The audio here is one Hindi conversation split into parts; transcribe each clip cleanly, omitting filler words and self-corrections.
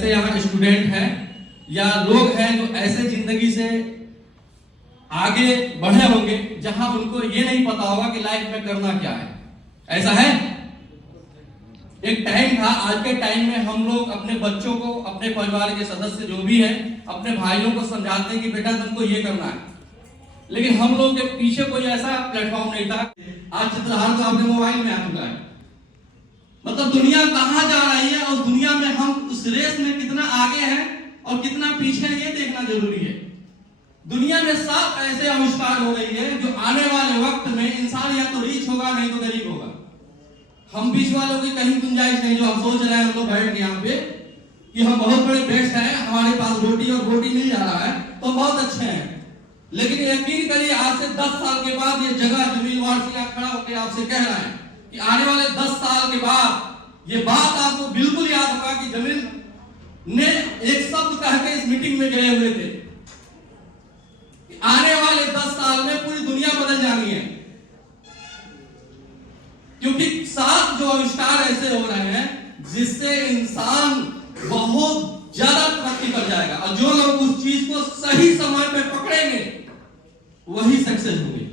ऐसे यहाँ स्टूडेंट हैं या लोग हैं जो ऐसे जिंदगी से आगे बढ़े होंगे जहां उनको ये नहीं पता होगा कि लाइफ में करना क्या है। ऐसा है? एक टाइम था, आज के टाइम में हम लोग अपने बच्चों को, अपने परिवार के सदस्य जो भी हैं, अपने भाइयों को समझाते हैं कि बेटा तुमको ये करना है, लेकिन हम लोग के पीछे कोई ऐसा प्लेटफॉर्म नहीं था। आज चित्रहार तो आपके मोबाइल में आ चुका है। मतलब दुनिया कहां जा रही है और दुनिया में हम उस रेस में कितना आगे हैं और कितना पीछे हैं, ये देखना जरूरी है। दुनिया में सब ऐसे आविष्कार हो रही है जो आने वाले वक्त में इंसान या तो रिच होगा नहीं तो गरीब होगा। हम बीच वालों की कहीं गुंजाइश नहीं। जो हम सोच रहे हैं हम लोग बैठ के यहाँ पे कि हम बहुत बड़े बेस्ट हैं, हमारे पास रोटी और बोटी मिल जा रहा है तो बहुत अच्छे हैं, लेकिन यकीन करिए आज से 10 साल के बाद ये जगह जमीन वारसी खड़ा होकर आपसे कह रहा है कि आने वाले 10 साल के बाद ये बात आपको बिल्कुल याद होगा कि जमीन ने एक शब्द कह के इस मीटिंग में गए हुए थे कि आने वाले 10 साल में पूरी दुनिया बदल जानी है, क्योंकि 7 जो आविष्कार ऐसे हो रहे हैं जिससे इंसान बहुत ज्यादा तरक्की कर जाएगा और जो लोग उस चीज को सही समय पे पकड़ेंगे वही सक्सेस होंगे।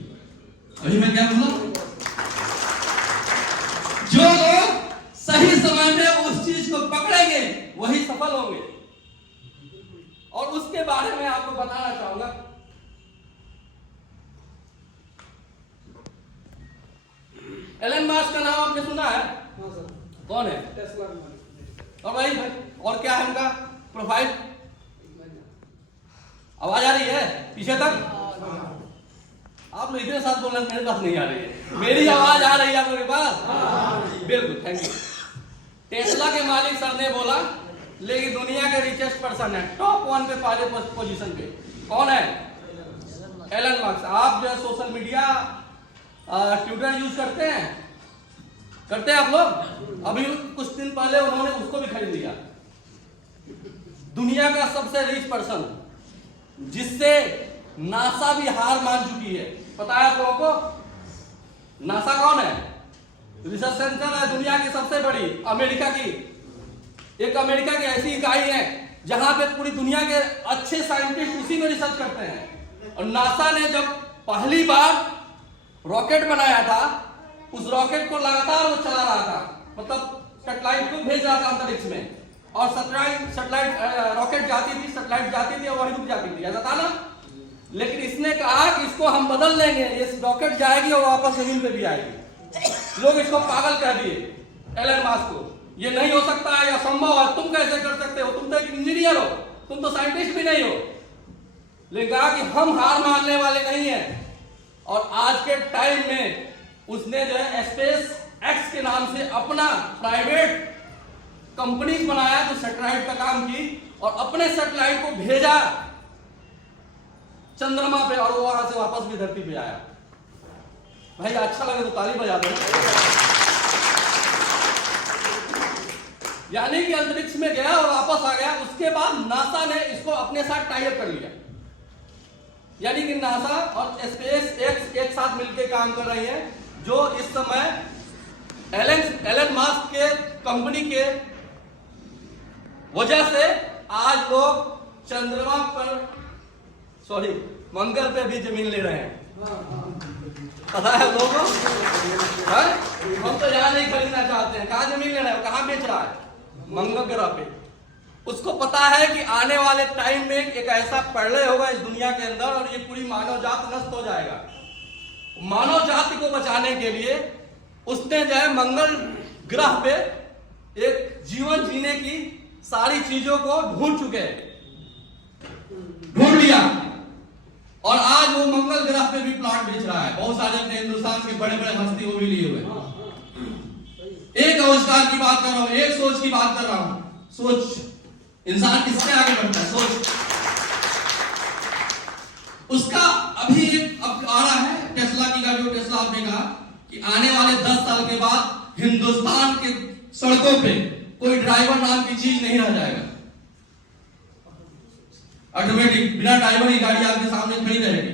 अभी मैं क्या बोला? जो लोग सही समय में उस चीज को पकड़ेंगे वही सफल होंगे। और उसके बारे में आपको बताना चाहूंगा। एलन मास्क का नाम आपने सुना है? हाँ सर। कौन है? टेस्ला। और भाई और क्या है उनका प्रोफाइल? आवाज आ रही है पीछे तक? आप लोग इतने साथ बोल रहे हैं, मेरे पास नहीं आ रही है। मेरी आवाज आ रही है आपके पास? बिल्कुल, थैंक यू। टेस्ला के मालिक सर ने बोला, लेकिन दुनिया के रिचेस्ट पर्सन है, टॉप 1 पे पहले पोजीशन पे कौन है? Elon Musk. आप जो है सोशल मीडिया ट्विटर यूज करते हैं आप लोग? अभी कुछ दिन पहले उन्होंने उसको भी खरीद लिया। दुनिया का सबसे रिच पर्सन, जिससे नासा भी हार मान चुकी है। पता है आप लोगों को नासा कौन है? रिसर्च सेंटर है दुनिया की सबसे बड़ी, अमेरिका की। एक अमेरिका की ऐसी इकाई है जहां पे पूरी दुनिया के अच्छे साइंटिस्ट उसी में रिसर्च करते हैं। और नासा ने जब पहली बार रॉकेट बनाया था, उस रॉकेट को लगातार वो चला रहा था, मतलब सैटेलाइट को भेज रहा था अंतरिक्ष में, और सैटेलाइट रॉकेट जाती थी, सैटेलाइट जाती थी और वही रुक जाती थी, ऐसा था ना? लेकिन इसने कहा कि इसको हम बदल लेंगे, ये रॉकेट जाएगी और वापस जमीन पे भी आएगी। लोग इसको पागल कह दिए एलन मास्क को, ये नहीं हो सकता है, असंभव है, तुम कैसे कर सकते हो, तुम तो एक इंजीनियर हो, तुम तो साइंटिस्ट भी नहीं हो। लेकिन कहा कि हम हार मानने वाले नहीं है। और आज के टाइम में उसने जो है स्पेस एक्स के नाम से अपना प्राइवेट कंपनी बनाया जो सैटेलाइट का काम की, और अपने सैटेलाइट को भेजा चंद्रमा पे और वो वहां से वापस भी धरती पे आया। भाई अच्छा लगे तो ताली बजा दो। यानी कि अंतरिक्ष में गया और वापस आ गया। उसके बाद नासा ने इसको अपने साथ टाई अप कर लिया। यानी कि नासा और स्पेस एक्स एक साथ मिलकर काम कर रही है, जो इस समय एलन मास्क के कंपनी के वजह से आज लोग चंद्रमा पर, सॉरी मंगल पे भी जमीन ले रहे हैं। पता है लोगों को? हम तो यहाँ नहीं खरीदना चाहते हैं। कहाँ जमीन ले रहे हैं? कहाँ बेच रहा है? मंगल ग्रह पे। उसको पता है कि आने वाले टाइम में एक ऐसा प्रलय होगा इस दुनिया के अंदर और ये पूरी मानव जात नष्ट हो जाएगा। मानव जाति को बचाने के लिए उसने जो है मंगल ग्रह पे एक जीवन जीने की सारी चीजों को ढूंढ लिया, और आज वो मंगल ग्रह पे भी प्लॉट बेच रहा है। बहुत सारे अपने हिंदुस्तान के बड़े बड़े हस्ती वो भी लिए हुए। एक आविष्कार की बात कर रहा हूं, एक सोच की बात कर रहा हूं। सोच, इंसान किससे आगे बढ़ता है? सोच। उसका अभी एक अब आ रहा है टेस्ला की गाड़ी। टेस्ला आपने कहा कि आने वाले 10 साल के बाद हिंदुस्तान के सड़कों पे कोई ड्राइवर नाम की चीज नहीं रह जाएगा। ऑटोमेटिक बिना ड्राइवर की गाड़ी आपके सामने खड़ी रहेगी।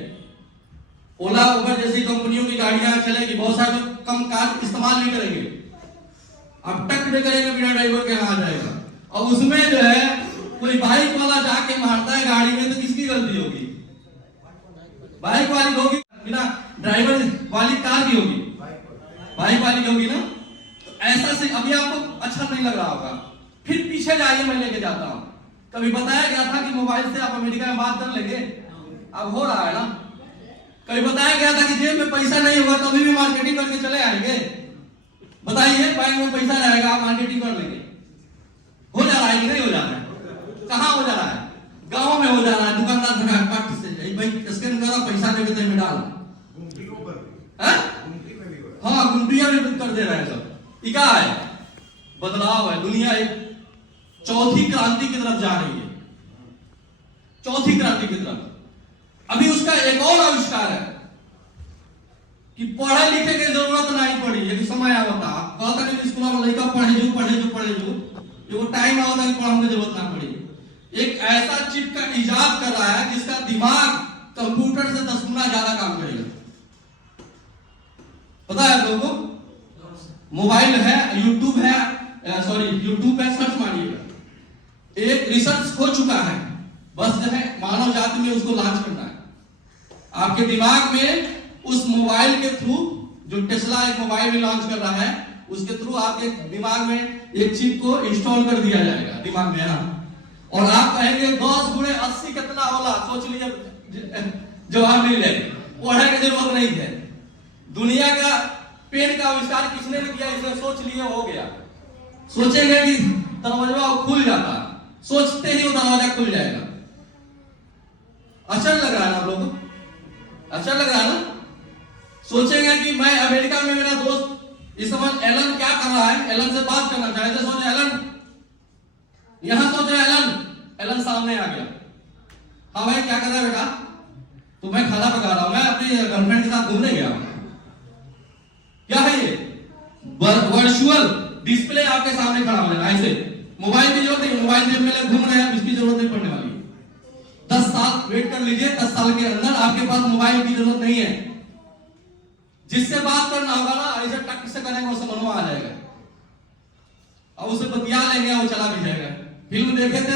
ओला उबर जैसी कंपनियों की गाड़ियां चलेगी। बहुत सारे लोग कम कार इस्तेमाल नहीं करेंगे, आप टक करेंगे बिना ड्राइवर के, कहां जाएगा? और उसमें जो है कोई बाइक वाला जाके मारता है गाड़ी में तो किसकी गलती होगी? बाइक वाली होगी, बिना ड्राइवर वाली कार की होगी, बाइक वाली की होगी ना। तो ऐसा से अभी आपको अच्छा नहीं लग रहा होगा, फिर पीछे जाइए, मैं लेके जाता हूं। कभी बताया गया था कि मोबाइल से आप अमेरिका में बात कर लेंगे? अब हो रहा है ना। कभी बताया गया था कि जेब में पैसा नहीं होगा तो अभी भी मार्केटिंग करके चले आएंगे? बताइए, बैंक में पैसा रहेगा आप मार्केटिंग कर लेंगे? हो जा रहा है कि नहीं हो जा रहा है? कहाँ हो जा रहा है? गांव में हो जा रहा है। दुकानदार से भाई स्कैन करो, पैसा देके तेरे में डाल, हाँ गुंटिया भी कर दे रहे हैं सब। क्या है? बदलाव है। दुनिया एक चौथी क्रांति की तरफ जा रही है, चौथी क्रांति की तरफ। अभी उसका एक और आविष्कार है कि पढ़े लिखे की जरूरत नहीं पड़ी। एक समय आवता कहता नहीं स्कूल में लड़का पढ़े जो वो टाइम आवता कि पढ़ने की जरूरत ना पड़ी। एक ऐसा चिप का इजाद कर रहा है जिसका दिमाग कंप्यूटर से 10 गुना ज्यादा काम करेगा। पता है लोगों को? मोबाइल है, यूट्यूब है, यूट्यूब पे सर्च मारिएगा, एक रिसर्च हो चुका है, बस जो है मानव जाति में उसको लॉन्च करना है। आपके दिमाग में उस मोबाइल के थ्रू, जो टेस्ला एक मोबाइल भी लॉन्च कर रहा है, उसके थ्रू आपके दिमाग में एक चिप को इंस्टॉल कर दिया जाएगा दिमाग में। और आप कहेंगे 10 गुणे 80 कितना होला? सोच लीजिए, जवाब मिल जाएगी। पढ़ने की जरूरत नहीं है। दुनिया का पेन का आविष्कार किसने किया? इसे सोच लिए हो गया। सोचेंगे कि दरवाजा खुल जाता, सोचते ही वो दरवाजा खुल जाएगा। अच्छा लग रहा है ना आप लोगों को? अच्छा लग रहा है ना? सोचेंगे कि मैं अमेरिका में, मेरा दोस्त इस समय एलन क्या कर रहा है, एलन से बात करना चाहे तो सोचे एलन, यहां सोचे एलन सामने आ गया। हाँ भाई क्या कर रहा है बेटा? तो मैं खाना पका रहा हूं, मैं अपनी गर्लफ्रेंड के साथ घूमने गया। क्या है ये? वर्चुअल डिस्प्ले आपके सामने खड़ा हो जाएगा। ऐसे मोबाइल की जरूरत नहीं, मोबाइल जेब में घूम रहे हैं, इसकी जरूरत नहीं पड़ने वाली। 10 साल वेट कर लीजिए, 10 साल के अंदर आपके पास मोबाइल की जरूरत नहीं है। जिससे बात करना होगा ना, ऐसे टक से करेंगे वो समझ आ जाएगा, और उसे बतिया लेंगे, वो चला भी जाएगा। फिल्म देखे थे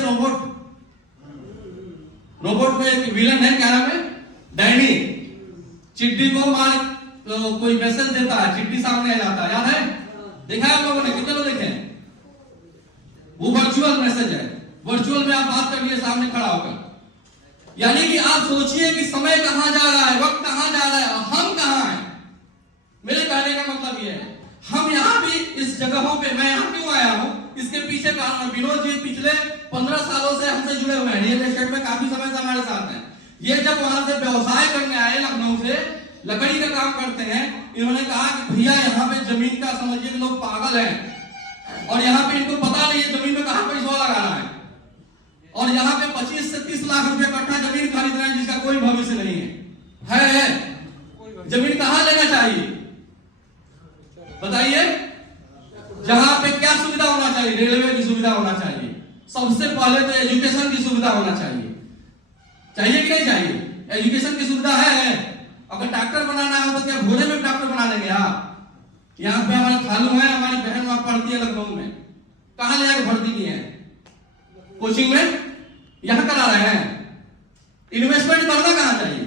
रोबोट में एक विलन है, क्या नाम है? डैनी। चिट्ठी को मार तो कोई मैसेज देता है, चिट्ठी सामने आ जाता है, याद है? देखा है आप लोगों ने? कितने लोग देखे? वो वर्चुअल मैसेज है। वर्चुअल में आप बात कर लिए सामने खड़ा होकर। यानी कि आप सोचिए कि समय कहां जा रहा है, वक्त कहां जा रहा है, और हम कहां हैं। मेरे कहने का मतलब यह है, हम यहाँ भी इस जगहों पे, मैं यहाँ क्यों आया हूँ, इसके पीछे कारण विनोद जी पिछले 15 सालों से हमसे जुड़े हुए हैं, रियल एस्टेट में काफी समय से हमारे साथ हैं। ये जब वहां से व्यवसाय करने आए, लखनऊ से लकड़ी का काम करते हैं, इन्होंने कहा कि भैया यहाँ पे जमीन का समझिए कि लोग पागल हैं, और यहाँ पे इनको पता नहीं है जमीन में कहां पैसा लगाना है, और यहाँ पे 25 से 30 लाख रुपए कट्ठा जमीन खरीद रहे हैं जिसका कोई भविष्य नहीं है। जमीन कहां लेना चाहिए बताइए? जहां पे क्या सुविधा होना चाहिए? रेलवे की सुविधा होना चाहिए, सबसे पहले तो एजुकेशन की सुविधा होना चाहिए। चाहिए कि नहीं चाहिए? एजुकेशन की सुविधा है। अगर डॉक्टर बनाना है तो क्या भोरे में डॉक्टर बना लेंगे आप? यहाँ पे हमारे खालू है, हमारी बहन वहां पढ़ती है लखनऊ में, कहां ले जाकर भर्ती की है? कोचिंग में, यहां करा रहे हैं। इन्वेस्टमेंट करना कहां चाहिए?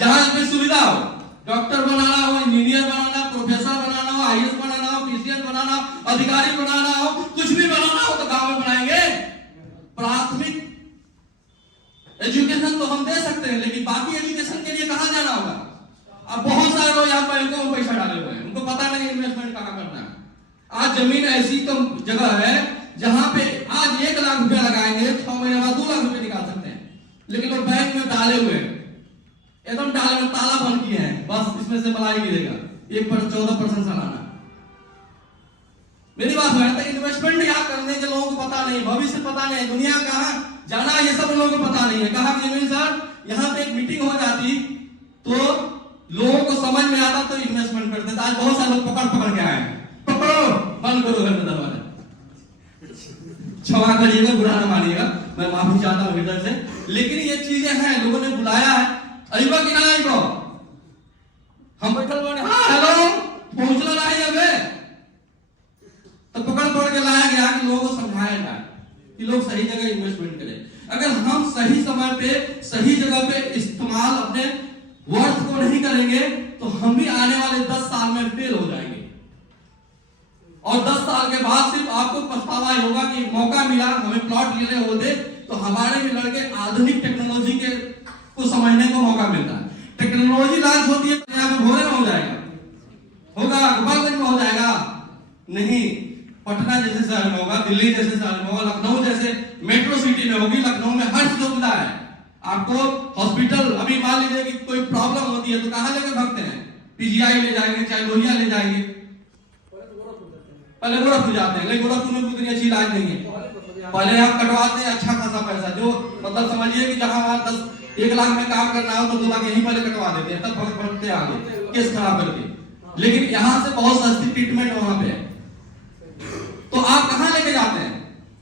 जहां पे सुविधा हो, डॉक्टर बनाना हो, इंजीनियर बनाना, प्रोफेसर बनाना हो, आईएएस बनाना हो, पीसीएस बनाना हो, अधिकारी बनाना हो, कुछ भी बनाना हो तो गांव में बनाएंगे। प्राथमिक एजुकेशन तो हम दे सकते हैं, लेकिन बाकी एजुकेशन के लिए कहां जाना होगा? अब बहुत सारे लोग यहाँ बैंकों में पैसा डाले हुए हैं, उनको पता नहीं इन्वेस्टमेंट कहां करना है। आज जमीन ऐसी जगह है जहां पे आज 1 लाख रुपया लगाएंगे, 6 महीने बाद 2 लाख रुपए निकाल सकते हैं, लेकिन वो बैंक में डाले हुए हैं, एकदम डाले में ताला बंद किए हैं, बस इसमें से मलाई गिरेगा 14% सालाना। मेरी बात है, तो इन्वेस्टमेंट यहाँ करने के लोगों को पता नहीं, भविष्य पता नहीं, दुनिया कहाँ जाना ये सब लोगों को पता नहीं है। कहा कि जमीन सर यहाँ पे एक मीटिंग हो जाती तो लोगों को समझ में आता तो इन्वेस्टमेंट करते। आज बहुत सारे लोग पकड़ के आए हैं, पकड़ो, बंद करो घर में दरवाजा। क्षमा करिएगा, बुरा ना मानिएगा, मैं माफी चाहता हूँ इधर से, लेकिन ये चीजें हैं, लोगों ने बुलाया है। अइबा कि ना अइबा? हम बैठल बानी, हाँ हेलो, पहुंचना नहीं अबे, तो पकड़ के लाया गया कि लोगों को समझाया जाए। कि लोग सही जगह इन्वेस्टमेंट करें। अगर हम सही समय पे सही जगह पे इस्तेमाल अपने वर्थ को नहीं करेंगे तो हम भी आने वाले 10 साल में फेल हो जाएंगे, और 10 साल के बाद सिर्फ आपको पछतावा होगा कि मौका मिला, हमें प्लॉट लेने होते तो हमारे भी लड़के आधुनिक टेक्नोलॉजी के को समझने को मौका मिलता है। टेक्नोलॉजी लॉन्च होती है यहाँ पे भोरे में हो जाएगा, होगा गोपालगंज में हो जाएगा नहीं, पटना जैसे शहर में होगा, दिल्ली जैसे शहर में होगा, लखनऊ जैसे मेट्रो सिटी में होगी। लखनऊ में हर सुविधा है, आपको हॉस्पिटल, अभी मान लीजिए कि कोई प्रॉब्लम होती है तो कहां लेके भागते हैं, पीजीआई ले जाएंगे, चाहे लोहिया ले जाएंगे, पहले गोरखपुर जाते हैं, लेकिन गोरखपुर में उतनी अच्छी इलाज नहीं है। पहले आप कटवाते हैं अच्छा खासा पैसा, जो मतलब समझिए कि जहां वहां 1 लाख में काम करना हो तो 2 लाख यहीं पहले कटवा देते हैं, तब भगते आगे केस खराब करके। लेकिन यहां से बहुत सस्ती ट्रीटमेंट वहां पे है, तो आप कहां लेके जाते हैं?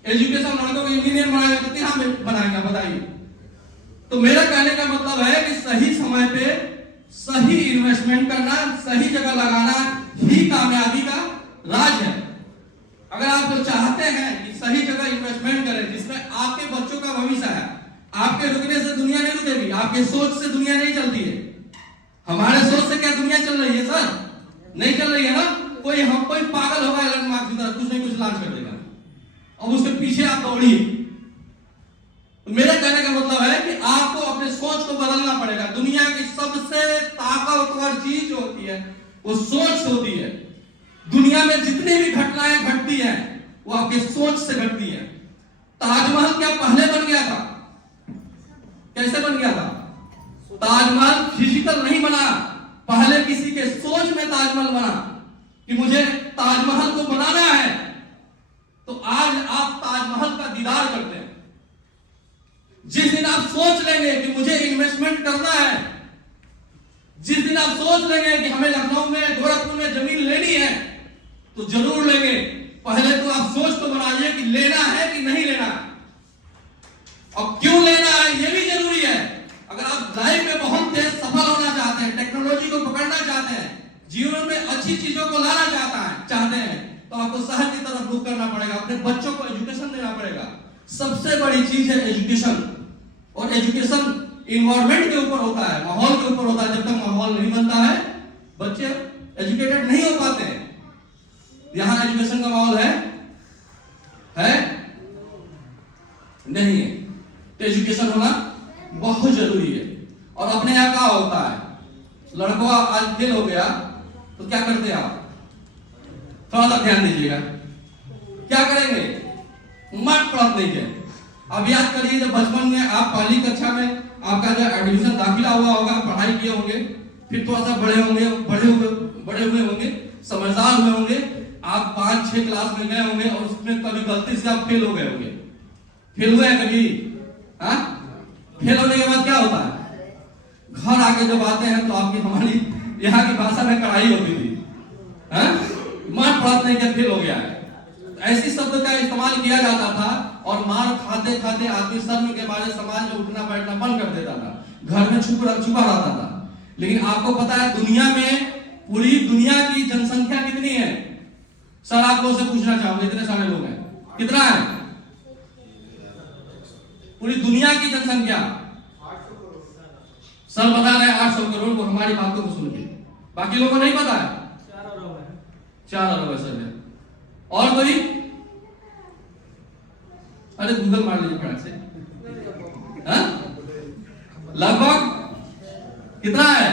एजुकेशन लड़कों को इंजीनियर बनाएंगे तो कहां बनाएंगे बताइए? तो मेरा कहने का मतलब है कि सही समय पे सही इन्वेस्टमेंट करना, सही जगह लगाना ही कामयाबी का राज है। अगर आप लोग चाहते हैं कि सही जगह इन्वेस्टमेंट करें जिसमें आपके बच्चों का भविष्य है, आपके रुकने से दुनिया नहीं रुकेगी, आपके सोच से दुनिया नहीं चलती है। हमारे सोच से क्या दुनिया चल रही है सर? नहीं चल रही है ना। कोई पागल होगा एलन मार्क्स की तरह, कुछ नहीं कुछ लॉन्च कर देगा और उसके पीछे आप दौड़िए। तो मेरा कहने का मतलब है कि आपको अपने सोच को बदलना पड़ेगा। दुनिया की सबसे ताकतवर चीज जो होती है वो सोच होती है। दुनिया में जितनी भी घटनाएं घटती हैं वो आपके सोच से घटती है। ताजमहल क्या पहले बन गया था? कैसे बन गया था? ताजमहल फिजिकल नहीं बना, पहले किसी के सोच में ताजमहल बना कि मुझे ताजमहल को बनाना है, तो आज आप ताजमहल का दीदार करते हैं। जिस दिन आप सोच लेंगे कि मुझे इन्वेस्टमेंट करना है, जिस दिन आप सोच लेंगे कि हमें लखनऊ में, गोरखपुर में जमीन लेनी है, तो जरूर लेंगे। पहले तो आप सोच तो बनाइए कि लेना है कि नहीं लेना है, और क्यों लेना है ये भी जरूरी है। अगर आप लाइफ में बहुत तेज सफल होना चाहते हैं, टेक्नोलॉजी को पकड़ना चाहते हैं, जीवन में अच्छी चीजों को लाना चाहते हैं, तो आपको शहर की तरफ रुख करना पड़ेगा, अपने बच्चों को एजुकेशन देना पड़ेगा। सबसे बड़ी चीज है एजुकेशन, और एजुकेशन इन्वायरमेंट के ऊपर होता है, माहौल के ऊपर होता है। जब तक माहौल नहीं बनता है बच्चे एजुकेटेड नहीं हो पाते हैं। यहां एजुकेशन का माहौल है नहीं है, तो एजुकेशन होना बहुत जरूरी है। और अपने यहाँ क्या होता है, लड़कों आज फेल हो गया तो क्या करते हैं आप? थोड़ा सा ध्यान दीजिएगा, क्या करेंगे? मत पढ़त नहीं है। अब याद करिए जब बचपन में आप पहली कक्षा में आपका जो एडमिशन दाखिला हुआ होगा, पढ़ाई किए होंगे, फिर थोड़ा सा बड़े हुए होंगे, समझदार हुए होंगे, आप 5-6 क्लास में गए होंगे और उसमें कभी गलती से आप फेल हो गए होंगे। फेल हुए हैं कभी? हाँ, फेल होने के बाद क्या होता है? घर आके जब आते हैं तो आपकी हमारी यहाँ की भाषा में कड़ाई होती थी, मार पढ़त नहीं क्या फेल हो गया है, ऐसी शब्द का इस्तेमाल किया जाता था। और मार खाते खाते आदमी शर्म के मारे समाज में उठना बैठना बंद कर देता था, घर में छुपा रहता था। लेकिन आपको पता है दुनिया में, पूरी दुनिया की जनसंख्या कितनी है? सर आप लोगों से पूछना चाहूंगा, इतने सारे लोग हैं, कितना है पूरी दुनिया की जनसंख्या? सर बता रहे हैं 800 करोड़ को, हमारी बातों को सुन के। बाकी लोगों को नहीं पता है? 4 अरब है सर। और कोई? अरे गूगल मार लीजिए फटाक से। लगभग कितना है?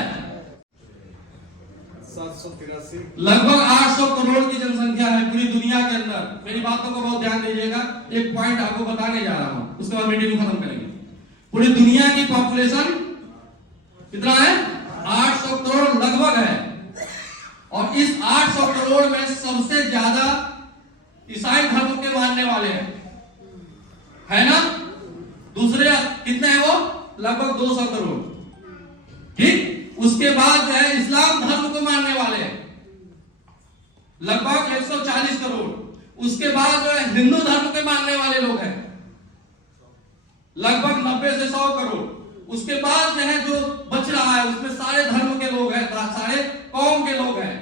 783। लगभग 800 करोड़ की जनसंख्या है पूरी दुनिया के अंदर। मेरी बातों को बहुत ध्यान दीजिएगा, एक पॉइंट आपको बताने जा रहा हूं, उसके बाद मीटिंग को खत्म करेंगे। पूरी दुनिया की पॉपुलेशन कितना है? 800 करोड़ लगभग है। और इस 800 करोड़ में सबसे ज्यादा ईसाई धर्म के मानने वाले हैं, है ना? दूसरे कितने हैं वो? लगभग 200 करोड़। ठीक, उसके बाद जो है इस्लाम धर्म को मानने वाले हैं लगभग 140 करोड़। उसके बाद जो है हिंदू धर्म के मानने वाले लोग हैं लगभग 90 से 100 करोड़। उसके बाद जो है जो बच रहा है उसमें सारे धर्म के लोग हैं, सारे कौम के लोग हैं।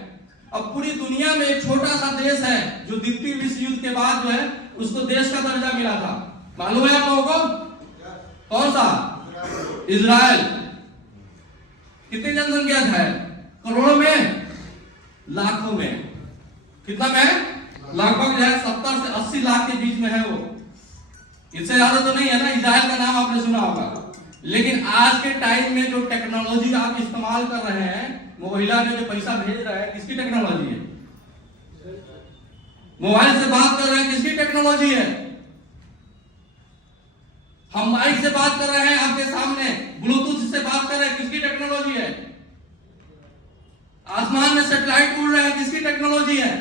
अब पूरी दुनिया में एक छोटा सा देश है जो द्वितीय विश्व युद्ध के बाद जो है उसको देश का दर्जा मिला था, मालूम है आप लोगों को? कौन सा? इजराइल। कितनी जनसंख्या है? करोड़ों में, लाखों में। कितना में? लगभग जो है 70 से 80 लाख के बीच में है वो। इससे ज्यादा तो नहीं है ना। इजराइल का नाम आपने सुना होगा। लेकिन आज के टाइम में जो टेक्नोलॉजी आप इस्तेमाल कर रहे हैं, मोबाइल में जो पैसा भेज रहे हैं, किसकी टेक्नोलॉजी है? मोबाइल से बात कर रहे हैं, किसकी टेक्नोलॉजी है? हम माइक से बात कर रहे हैं आपके सामने, ब्लूटूथ से बात कर रहे हैं, किसकी टेक्नोलॉजी है? आसमान में सैटेलाइट उड़ रहे हैं, किसकी टेक्नोलॉजी है?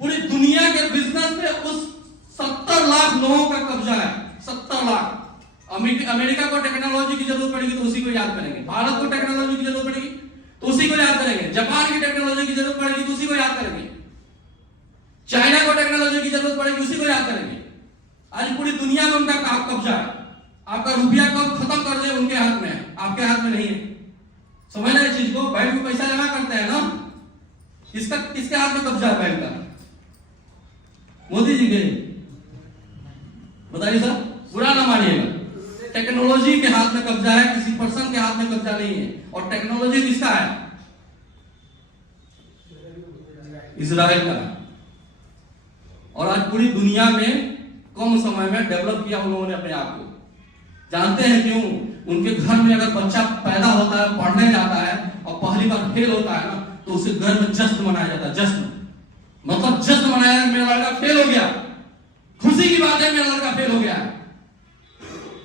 पूरी दुनिया के बिजनेस पे उस 70 लाख लोगों का कब्जा है। 70 लाख। अमेरिका को टेक्नोलॉजी की जरूरत पड़ेगी तो उसी को याद करेंगे। भारत को टेक्नोलॉजी की जरूरत पड़ेगी तो उसी को याद करेंगे। जापान की टेक्नोलॉजी की जरूरत पड़ेगी तो उसी को याद करेंगे। चाइना को टेक्नोलॉजी की जरूरत पड़ेगी, उसी को याद करेंगे। आज पूरी दुनिया में उनका कब्जा है। आपका रुपया कब खत्म कर दे उनके हाथ में है, आपके हाथ में नहीं है। समझना इस चीज को। बैंक में पैसा जमा करते हैं ना, किसके हाथ में कब्जा है बैंक का? मोदी जी के। बताइए सर, बुरा ना मानिएगा। टेक्नोलॉजी के हाथ में कब्जा है, किसी पर्सन के हाथ में कब्जा नहीं है। और टेक्नोलॉजी किसका है? इजराइल का। और आज पूरी दुनिया में कम समय में डेवलप किया उन लोगों ने अपने आप को। जानते हैं क्यों? उनके घर में अगर बच्चा पैदा होता है, पढ़ने जाता है और पहली बार फेल होता है ना, तो उसे घर में जश्न मनाया जाता है। जश्न मतलब जश्न मनाया, मेरा लड़का फेल हो गया। खुशी की बात है, मेरा लड़का फेल हो गया।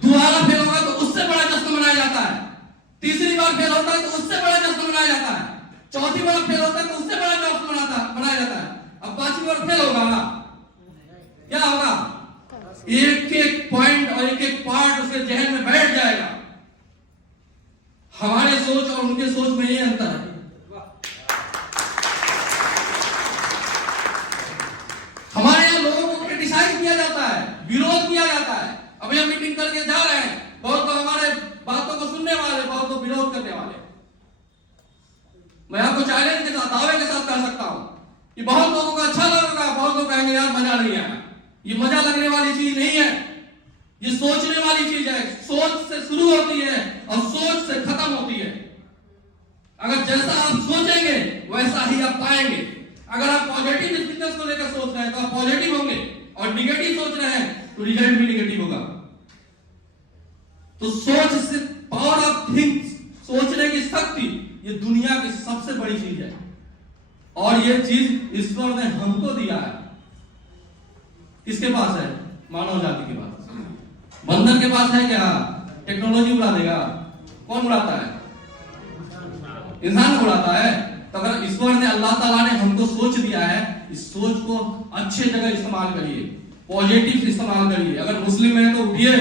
दोबारा फेल होगा तो उससे बड़ा जश्न मनाया जाता है। तीसरी बार फेल होता है तो उससे बड़ा जश्न मनाया जाता है। चौथी बार फेल होता है तो उससे बड़ा जश्न मनाया जाता है। अब 5वीं बार फेल होगा ना, क्या होगा? एक एक पॉइंट और एक एक पार्ट उसके जहन में बैठ जाएगा। हमारे सोच और उनके सोच में ये अंतर है। हमारे यहाँ लोगों को क्रिटिसाइज किया जाता है, विरोध किया जाता है। अभी हम मीटिंग करके जा रहे हैं, बहुत तो हमारे बातों को सुनने वाले, बहुत तो विरोध करने वाले। मैं आपको चैलेंज के साथ, दावे के साथ कह सकता हूं कि बहुत लोगों को अच्छा लगेगा, बहुत लोग कहेंगे यार मजा नहीं आया। ये मजा लगने वाली चीज नहीं है, ये सोचने वाली चीज है। सोच से शुरू होती है और सोच से खत्म होती है। अगर जैसा आप सोचेंगे वैसा ही आप पाएंगे। अगर आप पॉजिटिव बिजनेस को लेकर सोच रहे हैं तो आप पॉजिटिव होंगे, और निगेटिव सोच रहे हैं तो रिजल्ट भी निगेटिव होगा। तो सोच से, पावर ऑफ थिंक, सोचने की शक्ति, ये दुनिया की सबसे बड़ी चीज है। और ये चीज ईश्वर ने हमको दिया है। किसके पास है? मानव जाति के पास। बंदर के पास है क्या? टेक्नोलॉजी उड़ा देगा? कौन उड़ाता है? इंसान उड़ाता है। तो अगर ईश्वर ने, अल्लाह ताला ने हमको सोच दिया है, इस सोच को अच्छे जगह इस्तेमाल करिए, पॉजिटिव इस्तेमाल करिए। अगर मुस्लिम है तो उठिए,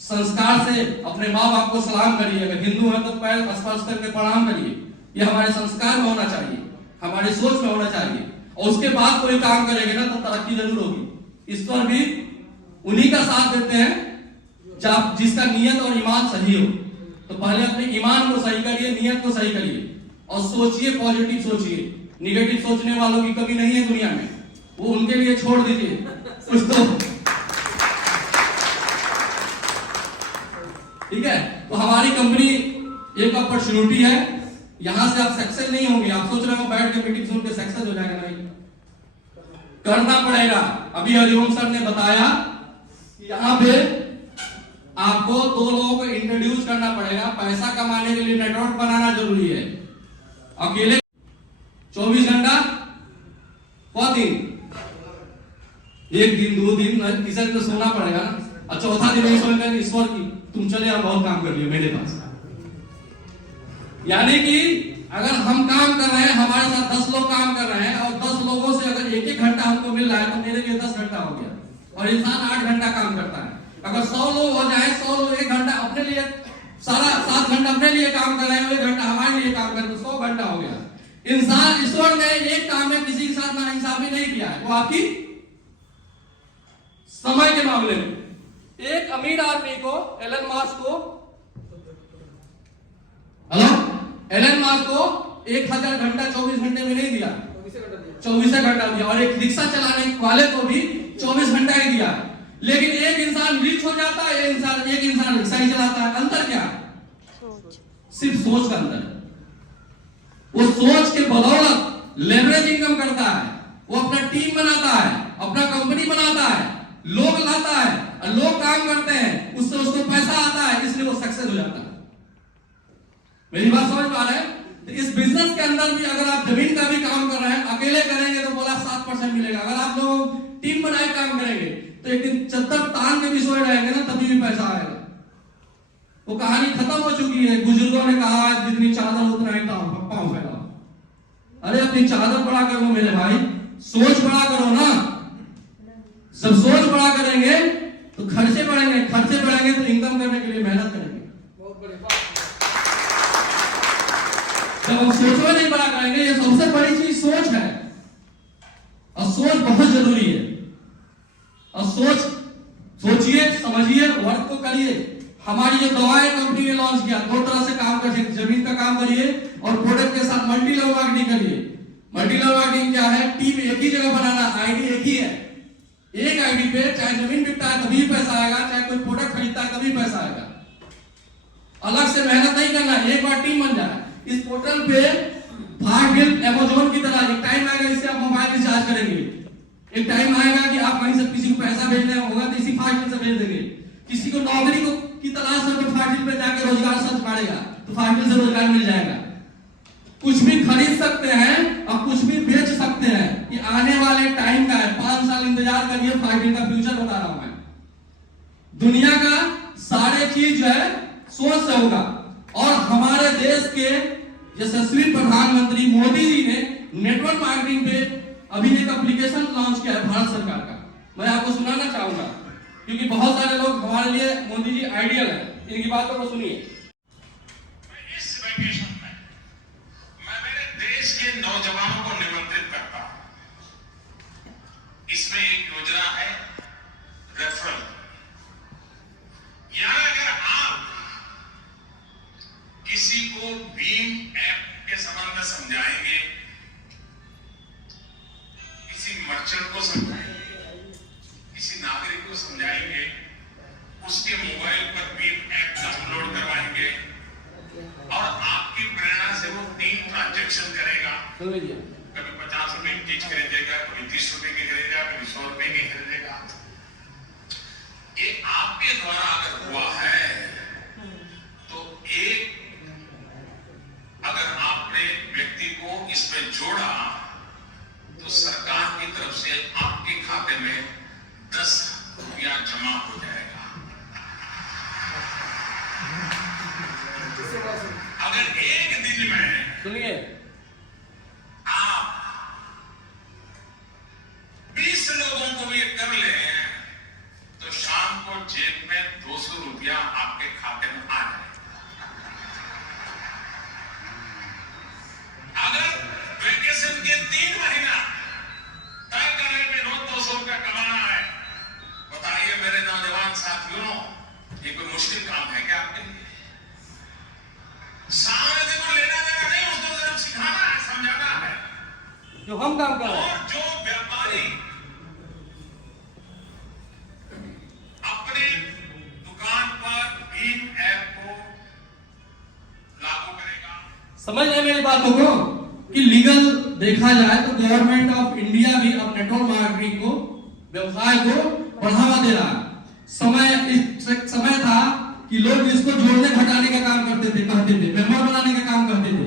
संस्कार से अपने माँ बाप को सलाम करिए। अगर हिंदू है तो पैर स्पर्श करके प्रणाम करिए। ये हमारे संस्कार में होना चाहिए, हमारी सोच में होना चाहिए। और उसके बाद कोई काम करेंगे ना तो तरक्की जरूर होगी। ईश्वर भी उन्हीं का साथ देते हैं जब जिसका नियत और ईमान सही हो। तो पहले अपने ईमान को सही करिए, नियत को सही करिए और सोचिए, पॉजिटिव सोचिए। निगेटिव सोचने वालों की कमी नहीं है दुनिया में, वो उनके लिए छोड़ दीजिए कुछ तो। ठीक है, तो हमारी कंपनी एक अपॉर्चुनिटी है। यहां से आप सक्सेस नहीं होंगे। आप सोच रहे हो बैठ के मीटिंग सुन के सक्सेस हो जाएगा, नहीं, करना पड़ेगा। अभी हरिओम सर ने बताया कि यहाँ पे आपको 2 लोगों को इंट्रोड्यूस करना पड़ेगा। पैसा कमाने के लिए नेटवर्क बनाना जरूरी है। अकेले 24 घंटा को दिन, एक दिन 2 दिन किसी को सोना पड़ेगा ना। और चौथा दिन नहीं सोएगा, ईश्वर की तुम चले आप बहुत काम कर लियो मेरे पास। यानी कि अगर हम काम कर रहे हैं, हमारे साथ 10 लोग काम कर रहे हैं और 10 लोगों से अगर 1-1 घंटा हमको मिल रहा है तो मेरे लिए 10 घंटा हो गया। और इंसान 8 घंटा काम करता है। अगर 100 लोग हो जाए, 100 लोग 1 घंटा अपने लिए, सारा 7 घंटा अपने लिए काम कर रहे हैं, 1 घंटा हमारे लिए काम कर रहे हैं, तो 100 घंटा हो गया। इंसान, ईश्वर ने एक काम में किसी के साथ नाइंसाफी नहीं किया है, वो आपकी समय के मामले में। एक अमीर आदमी को, एलन मास्क को, एलन मास्क को 1000 घंटा 24 घंटे में नहीं दिया, 24 घंटा दिया। और एक रिक्शा चलाने वाले को भी 24 घंटा ही दिया। लेकिन एक इंसान रिच हो जाता है, एक इंसान रिक्शा ही चलाता है। अंतर क्या? सिर्फ सोच का अंतर है। वो सोच के बदौलत लेवरेज इनकम करता है, वो अपना टीम बनाता है, अपना कंपनी बनाता है, लोग लाता है और लोग काम करते हैं, उससे उसको पैसा आता है, इसलिए वो सक्सेस हो जाता है। मेरी बात समझ पा रहे हैं? तो इस बिजनेस के अंदर भी अगर आप जमीन का भी काम कर रहे हैं, अकेले करेंगे तो बोला 7% मिलेगा। अगर आप लोग टीम बनाए काम करेंगे तो एक दिन चद्दर तान के भी सोए रहेंगे ना, तभी भी पैसा आएगा। वो कहानी खत्म हो चुकी है। बुजुर्गों ने कहा है जितनी चादर उतना ही पांव फैलाओ। अरे अपनी चादर बड़ा करो मेरे भाई, सोच बड़ा करो ना। सब सोच बड़ा करेंगे तो खर्चे बढ़ेंगे, खर्चे बढ़ेंगे तो इनकम करने के लिए मेहनत करेंगे। बहुत बड़ी बात। जब हम सोच में नहीं बड़ा करेंगे, ये सबसे बड़ी चीज सोच है और सोच बहुत जरूरी है। और सोचिए, समझिए, वर्क को करिए। हमारी जो दवाएं कंपनी ने लॉन्च किया, दो तरह से काम कर सकते। जमीन का काम करिए और प्रोडक्ट के साथ मल्टी लेवल मार्केटिंग करिए। मल्टी लेवल मार्केटिंग क्या है? टीम एक ही जगह बनाना, आईडी एक ही है। एक आईडी पे चाहे जमीन बिकता है तभी पैसा आएगा, चाहे कोई प्रोडक्ट खरीदता है तभी पैसा आएगा। अलग से मेहनत नहीं करना, एक बार टीम बन जाए। इस पोर्टल पे भागल अमेज़न की तरह एक टाइम आएगा इससे आप मोबाइल रिचार्ज करेंगे। एक टाइम आएगा कि आप कहीं से किसी को पैसा भेजना होगा तो इसी फाइल से भेज देंगे। किसी को नौकरी को की तलाश है तो फाइल पे जाके रोजगार सर्च मारेगा तो फाइल से रोजगार मिल जाएगा। कुछ भी खरीद सकते हैं और कुछ भी बेच सकते हैं। ये आने वाले टाइम का है। 5 साल इंतजार करिए, फाइल का फ्यूचर बता रहा हूं मैं। दुनिया का सारे चीज जो है सोच से होगा। और हमारे देश के यशस्वी प्रधानमंत्री मोदी जी ने नेटवर्क मार्केटिंग पे अभी एक एप्लीकेशन लॉन्च किया है भारत सरकार का। मैं आपको सुनाना चाहूंगा क्योंकि बहुत सारे लोग हमारे लिए मोदी जी आइडियल है। इनकी बातों को सुनिए। इस वेकेशन में मैं मेरे देश के नौजवानों को निमंत्रित करता हूं। इसमें एक योजना है रेफरल। यानी अगर आप किसी को भीम ऐप के संबंध में समझाएंगे, किसी मर्चेंट को समझाएंगे, किसी नागरिक को समझाएंगे, उसके मोबाइल पर भीम ऐप डाउनलोड करवाएंगे और आपकी प्रेरणा से वो 3 ट्रांजैक्शन करेगा। कभी 50 रुपए की चीज खरीदेगा, कभी 30 रुपए की खरीदेगा, कभी 100 रुपए की खरीदेगा। ये आपके द्वारा अगर हुआ है तो एक अगर आपने व्यक्ति को इसमें जोड़ा तो सरकार की तरफ से आपके खाते में 10 रुपया जमा हो जाएगा। अगर एक दिन में सुनिए आप 20 लोगों को ये कर ले तो शाम को जेब में 200 रुपया आपके खाते में आ जाए। अगर वेकेशन के 3 महीना तय करने में रोज 200 रुपया कमाना है, बताइए मेरे नौजवान साथियों, ये कोई मुश्किल काम है क्या आपके लिए? सामने से कोई लेना देना नहीं, उसको सिर्फ सिखाना है, समझाना है। जो हम काम कर रहे हैं। और जो व्यापारी अपने दुकान पर भीम ऐप को लागू करेगा। समझ रहे मेरी बातों को कि लीगल देखा जाए तो गवर्नमेंट ऑफ इंडिया भी अब नेटवर्क मार्केटिंग को, व्यवसाय को बढ़ावा दे रहा है। समय था कि लोग इसको जोड़ने घटाने का काम करते थे, कहते थे मेंबर बनाने का काम करते थे।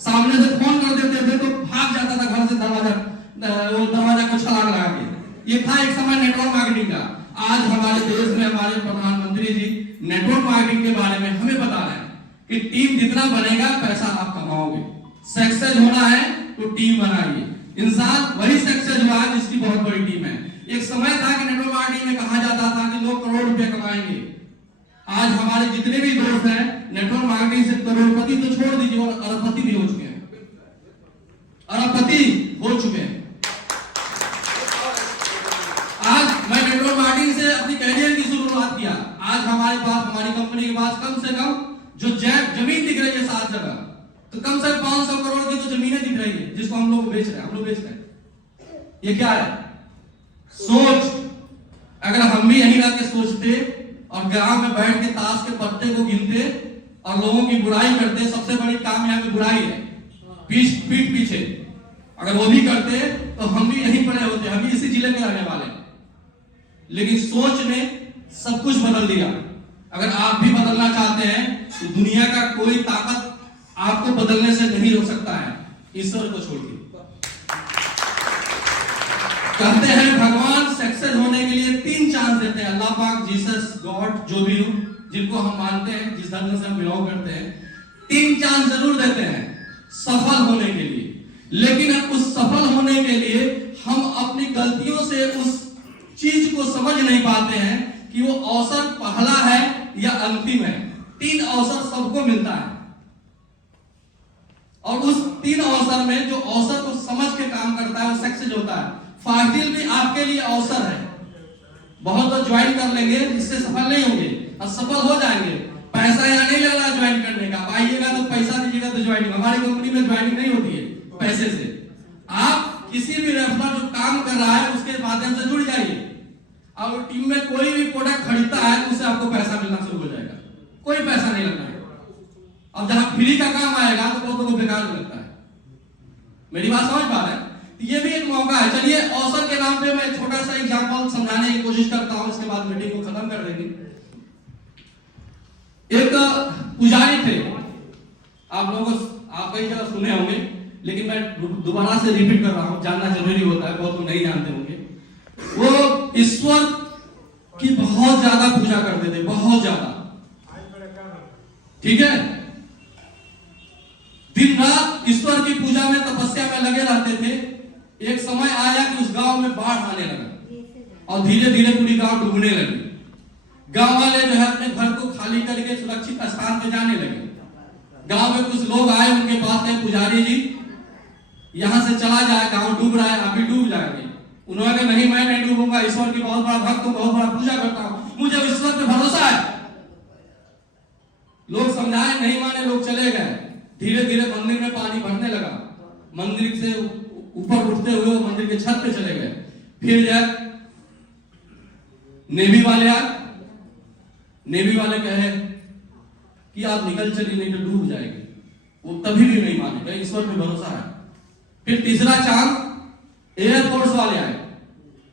सामने से फोन कर देते थे तो भाग जाता था घर से, दरवाजा को छलांग लगा के। ये था एक समय नेटवर्क मार्केटिंग का। आज हमारे देश में हमारे प्रधानमंत्री जी नेटवर्क मार्केटिंग के बारे में हमें बता रहे हैं कि टीम जितना बनेगा पैसा आप कमाओगे। सक्सेस होना है तो टीम बनाइए। इंसान वही सक्सेस हुआ है जिसकी बहुत बड़ी टीम है। एक समय था कि नेटवर्क मार्केटिंग में कहा जाता था कि लोग करोड़ रुपए कमाएंगे। आज हमारे जितने भी दोस्त हैं नेटवर्क मार्केटिंग से करोड़पति तो छोड़ दीजिए और अरबपति भी हो चुके हैं। अरबपति हो चुके हैं। आज मैं नेटवर्क मार्केटिंग से अपनी कैरियर की शुरुआत किया। आज हमारे पास, हमारी कंपनी के पास कम से कम जो जमीन दिख रही है 7 जगह, तो कम से कम 500 करोड़ की तो जमीनें दिख रही है जिसको हम लोग बेच रहे हैं। ये क्या है? सोच। अगर हम भी यहीं रह के सोचते और गांव में बैठ के ताश के पत्ते को गिनते और लोगों की बुराई करते, सबसे बड़ी काम यहाँ की बुराई है, पीठ पीछे, अगर वो भी करते तो हम भी यहीं पड़े होते, हम भी इसी जिले में रहने वाले। लेकिन सोच ने सब कुछ बदल दिया। अगर आप भी बदलना चाहते हैं तो दुनिया का कोई ताकत आपको बदलने से नहीं रोक सकता है, ईश्वर को छोड़ के। कहते हैं भगवान सक्सेस होने के लिए 3 चांस देते हैं। अल्लाह पाक, जीसस, गॉड, जो भी हो, जिनको हम मानते हैं, जिस धर्म से हम बिलोंग करते हैं, 3 चांस जरूर देते हैं सफल होने के लिए। लेकिन उस सफल होने के लिए हम अपनी गलतियों से उस चीज को समझ नहीं पाते हैं कि वो अवसर पहला है या अंतिम है। 3 अवसर सबको मिलता है और उस 3 अवसर में जो अवसर को समझ के काम करता है वो सक्सेस होता है। फाजिल भी आपके लिए अवसर है। बहुत लोग ज्वाइन कर लेंगे, इससे सफल नहीं होंगे और सफल हो जाएंगे। पैसा यहाँ नहीं लग रहा ज्वाइन करने का, आइएगा तो पैसा दीजिएगा तो ज्वाइनिंग। हमारी कंपनी में ज्वाइनिंग नहीं होती है पैसे से। आप किसी भी रेफरल जो काम कर रहा है उसके माध्यम से जुड़ जाइए और टीम में कोई भी प्रोडक्ट खरीदता है तो उससे आपको पैसा मिलना शुरू हो जाएगा, कोई पैसा नहीं लगना है। अब जहां फ्री का काम आएगा तो बहुत लोगों को बेकार लगता है। मेरी बात समझ पा रहे हैं? ये भी एक मौका है। चलिए अवसर के नाम पे मैं छोटा सा एग्जांपल समझाने की कोशिश करता हूं, इसके बाद मीटिंग को खत्म कर देंगे। एक पुजारी थे, आप लोगों को आप कई जगह सुने होंगे, लेकिन मैं दोबारा से रिपीट कर रहा हूं, जानना जरूरी होता है, बहुत लोग नहीं जानते होंगे। वो ईश्वर की बहुत ज्यादा पूजा करते थे, बहुत ज्यादा, ठीक है। दिन रात ईश्वर की पूजा में, तपस्या में लगे रहते थे। एक समय आया कि उस गांव में बाढ़ आने लगा और धीरे धीरे पूरी गांव डूबने लगी। गांव वाले जो है अपने घर को खाली करके सुरक्षित स्थान पे जाने लगे। गांव में कुछ लोग आए, उनके पास कहे पुजारी जी यहां से चला जाए, गांव डूब रहा है, अभी डूब जाएंगे। उन्होंने कहा नहीं, मैं नहीं डूबूंगा, ईश्वर की बहुत बड़ा भक्त हूं, बहुत बड़ा पूजा करता हूं, मुझे ईश्वर पे भरोसा है। लोग समझाए, नहीं माने, लोग चले गए। धीरे धीरे मंदिर में पानी भरने लगा। मंदिर से ऊपर उठते हुए वो मंदिर के छत पे चले गए। फिर जब नेवी वाले आए, नेवी वाले कहे कि आप निकल चलिए नहीं तो डूब जाएंगे। वो तभी भी नहीं माने, कहे ईश्वर पे भरोसा है। फिर तीसरा चांस एयरफोर्स वाले आए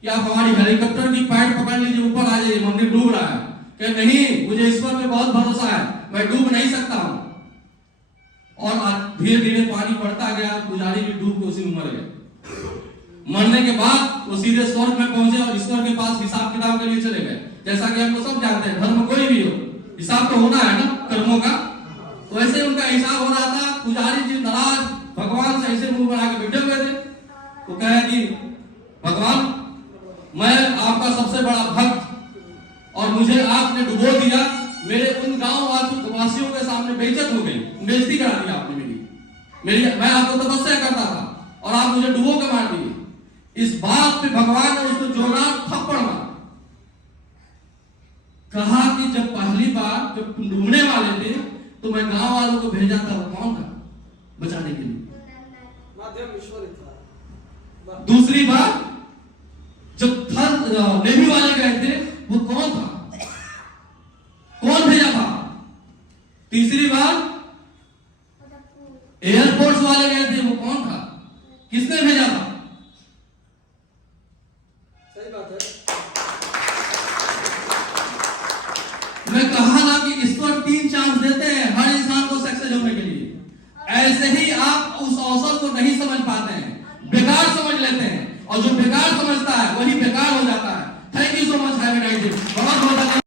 कि आप हमारी हेलीकॉप्टर की पैड पकड़ लीजिए, ऊपर आ जाइए, मंदिर डूब रहा है। कहे नहीं, मुझे ईश्वर पे बहुत भरोसा है, मैं डूब नहीं सकता हूं। और धीरे धीरे पानी बढ़ता गया, पुजारी भी डूब के उसी में मर गए। मरने के बाद वो सीधे स्वर्ग में पहुंचे और ईश्वर के पास हिसाब किताब के लिए चले गए। जैसा कि हम लोग सब जानते हैं, धर्म कोई भी हो, हिसाब तो होना है ना कर्मों का। तो ऐसे उनका हिसाब हो रहा था। पुजारी जी नाराज, भगवान से ऐसे मुंह बना के बैठे हुए थे। तो कहे कि भगवान, मैं आपका सबसे बड़ा भक्त और मुझे आपने डुबो दिया, मेरे उन गांव वासियों के सामने बेइज्जत हो गई, बेइज्जती करा दी आपने मेरी। मैं आपको तपस्या करता था और आप मुझे डुबो के मार दिए। इस बात पे भगवान ने उसको जोरदार थप्पड़ मारा। कहा कि जब पहली बार जब तुम डूबने वाले थे तो मैं गांव वालों को भेजा था, वो कौन था बचाने के लिए? माध्यम ईश्वर था। दूसरी बार जब नेवी वाले गए थे, वो कौन था? कौन भेजा था? तीसरी बार एयरफोर्स वाले गए थे, वो कौन था? किसने भेजा था? सही बात है। मैं कहा ना कि ईश्वर 3 चांस देते हैं हर इंसान को सक्सेस होने के लिए। ऐसे ही आप उस अवसर को नहीं समझ पाते हैं, बेकार समझ लेते हैं, और जो बेकार समझता है वही बेकार हो जाता है। Thank you so much, have a nice day. बहुत बहुत